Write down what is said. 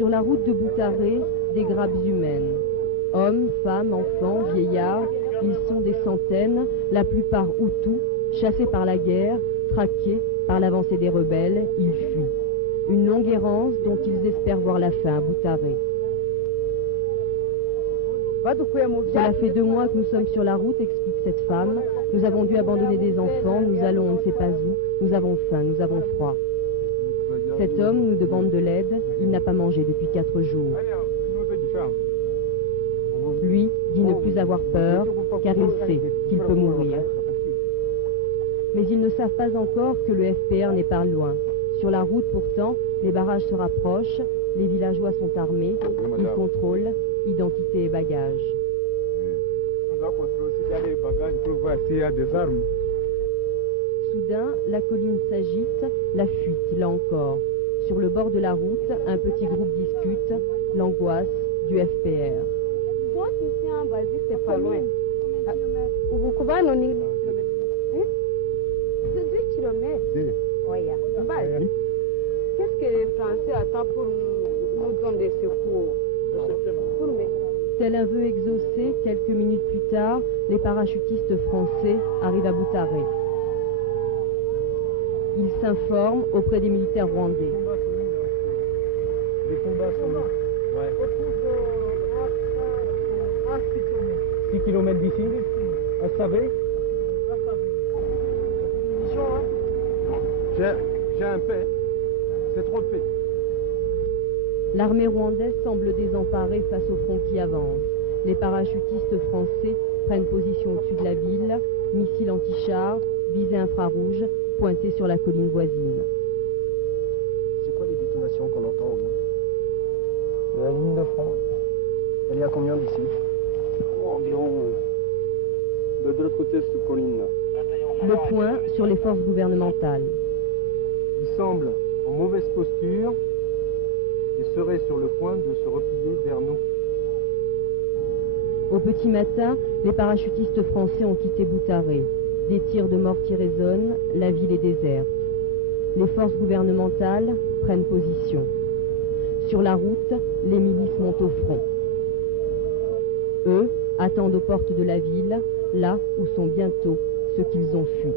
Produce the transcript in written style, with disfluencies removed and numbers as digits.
Sur la route de Boutaré, des grappes humaines. Hommes, femmes, enfants, vieillards, ils sont des centaines, la plupart Hutus, chassés par la guerre, traqués par l'avancée des rebelles, ils fuient. Une longue errance dont ils espèrent voir la fin à Boutaré. Cela fait 2 mois que nous sommes sur la route, explique cette femme. Nous avons dû abandonner des enfants, nous allons on ne sait pas où, nous avons faim, nous avons froid. Cet homme nous demande de l'aide, il n'a pas mangé depuis 4 jours. Lui dit ne plus avoir peur, car il sait qu'il peut mourir. Mais ils ne savent pas encore que le FPR n'est pas loin. Sur la route pourtant, les barrages se rapprochent, les villageois sont armés, ils contrôlent identité et bagages. On doit contrôler aussi les bagages pour voir s'il y a des armes. Soudain, la colline s'agite, la fuite, là encore. Sur le bord de la route, un petit groupe discute, l'angoisse du FPR. Donc ici en Basique, c'est pas loin. Vous pouvez nous dire 18 km. Oui. Qu'est-ce que les Français attendent pour nous donner des secours? Tel un vœu exaucé, quelques minutes plus tard, les parachutistes français arrivent à Boutaré. Ils s'informent auprès des militaires rwandais. Les combats sont là. Ouais. À 6 km d'ici. À Savé. J'ai un paix. C'est trop de paix. L'armée rwandaise semble désemparée face au front qui avance. Les parachutistes français prennent position au-dessus de la ville, missiles anti-chars, visées infrarouges, pointés sur la colline voisine. C'est quoi les détonations qu'on entend au loin? La ligne de front. Elle est à combien d'ici? Environ de l'autre côté de cette colline-là. Le point sur les forces gouvernementales. Ils semblent en mauvaise posture et seraient sur le point de se replier vers nous. Au petit matin, les parachutistes français ont quitté Boutaré. Des tirs de mortier résonnent, la ville est déserte. Les forces gouvernementales prennent position. Sur la route, les milices montent au front. Eux attendent aux portes de la ville, là où sont bientôt ceux qu'ils ont fui.